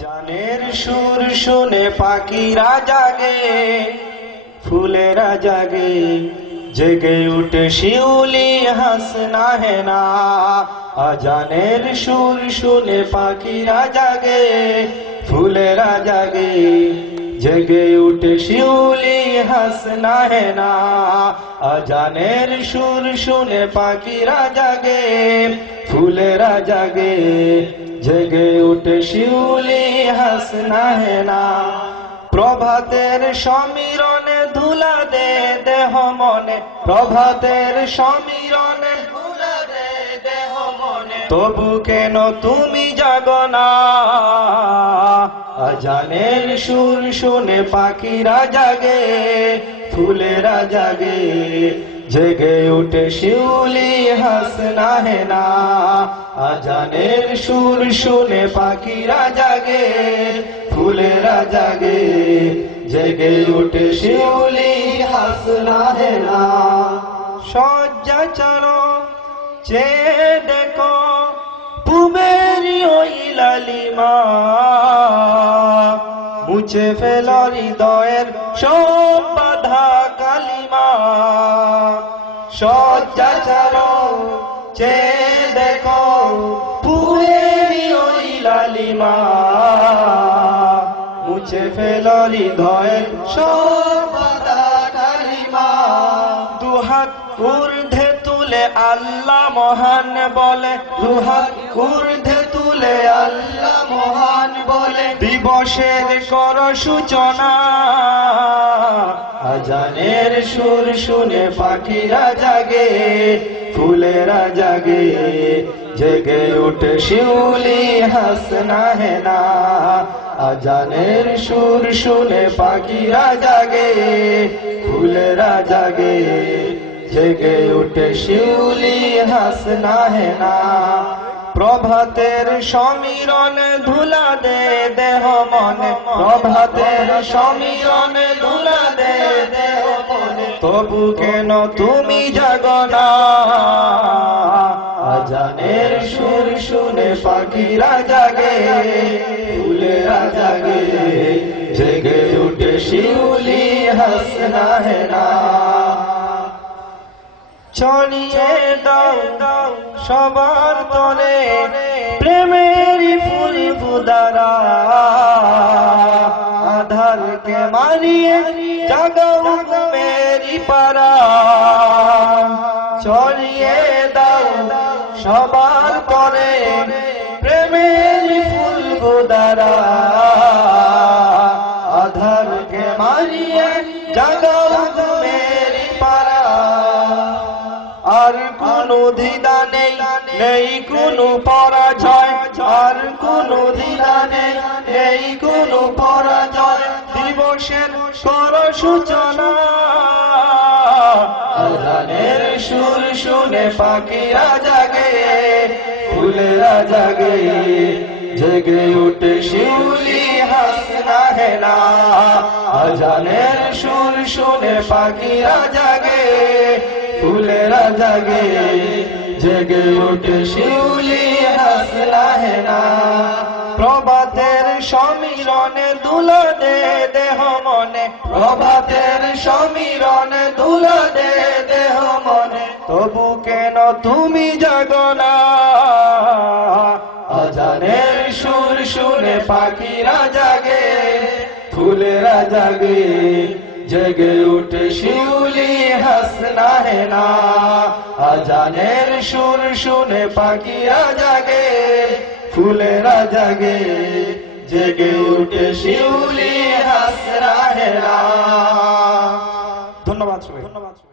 জানের সুর শুনে পাখিরা জাগে, ফুলেরা জাগে, জেগে উঠে শিউলি হাসনা হেনা। আজানের সুর শুনে পাখিরা জাগে, ফুলেরা জাগে, জেগে উঠে শিউলি হাসনা হেনা। আজানের সুর শুনে পাখিরা জাগে, ফুলেরা জাগে, জেগে উঠে শিউলি হাসনা হেনা। প্রভাতের সমীরণে ধুলা দে দেহ মনে, প্রভাতের সমীরণে ধুলা দে দেহ মনে, তবু কেন তুমি জাগো না? আজানের সুর শুনে পাখিরা জাগে, ফুলেরা জাগে, জেগে উঠে শিউলি হাসনা হেনা। আজানের সুর শুনে পাখিরা জাগে, ফুলেরা জাগে, জেগে উঠে শিউলি হাসনা হেনা। শয্যা ছাড়ো চেয়ে দেখো পুবেরি ওই লালিমা, মুছে ফেল হৃদয়ের সব বাধা কালিমা। শয্যা ছাড়ো চেয়ে দেখো পুবেরি ওই লালিমা, মুছে ফেল হৃদয়ের সব বাধা কালিমা। দুহাত ঊর্ধ্বে তুলে আল্লাহ মহান বলে, দুহাত ঊর্ধ্বে তুলে আল্লাহ মহান বলে, দিবসের কর সূচনা। আজানের সুর শুনে পাখিরা জাগে, ফুলেরা জাগে, জেগে উঠে শিউলি হাসনা হেনা। আজানের সুর শুনে পাখিরা জাগে, ফুলেরা জাগে, জেগে উঠে শিউলি হাসনা হেনা। প্রভাতের সমীরণে ধুলা দে দেহ মনে, প্রভাতের সমীরণে ধুলা দে দেহ মনে, তবু কেন তুমি জাগো না? আজানের সুর শুনে পাখিরা জাগে, ফুলেরা জাগে, জেগে উঠে শিউলি হাসনা হেনা। ছড়িয়ে দাও দাও সবার তরে প্রেমেরই ফুল ফুদারা, আধারকে মারিয়ে জাগাও মেরি পারা। ছড়িয়ে দাও সবার তরে প্রেমেরই ফুল ফুদারা, আধারকে মারিয়ে জাগাও মেরি পারা। আর কোনো দ্বিধা নেই, নেই কোনো পরাজয়, আর কোনো দ্বিধা নেই, নেই কোনো পরাজয়, দিবসের কর সূচনা। আজানের সুর শুনে পাখিরা জাগে, ফুলেরা জাগে, জেগে উঠে শিউলি হাসনা হেনা। আজানের সুর শুনে পাখিরা জাগে, ফুলেরা জাগে, জেগে উঠে শিউলি হাসনা হেনা। প্রভাতের সমীরণে ধুলা দে দেহ মনে, প্রভাতের সমীরণে ধুলা দে দেহ মনে, তবু কেন তুমি জাগো না? আজানের সুর শুনে পাখিরা জাগে, ফুলেরা জাগে, জেগে উঠে শিউলি হাসনা হেনা। আজানের সুর শুনে পাখিরা জাগে, ফুলেরা জাগে, জেগে উঠে শিউলি হাসনা হেনা।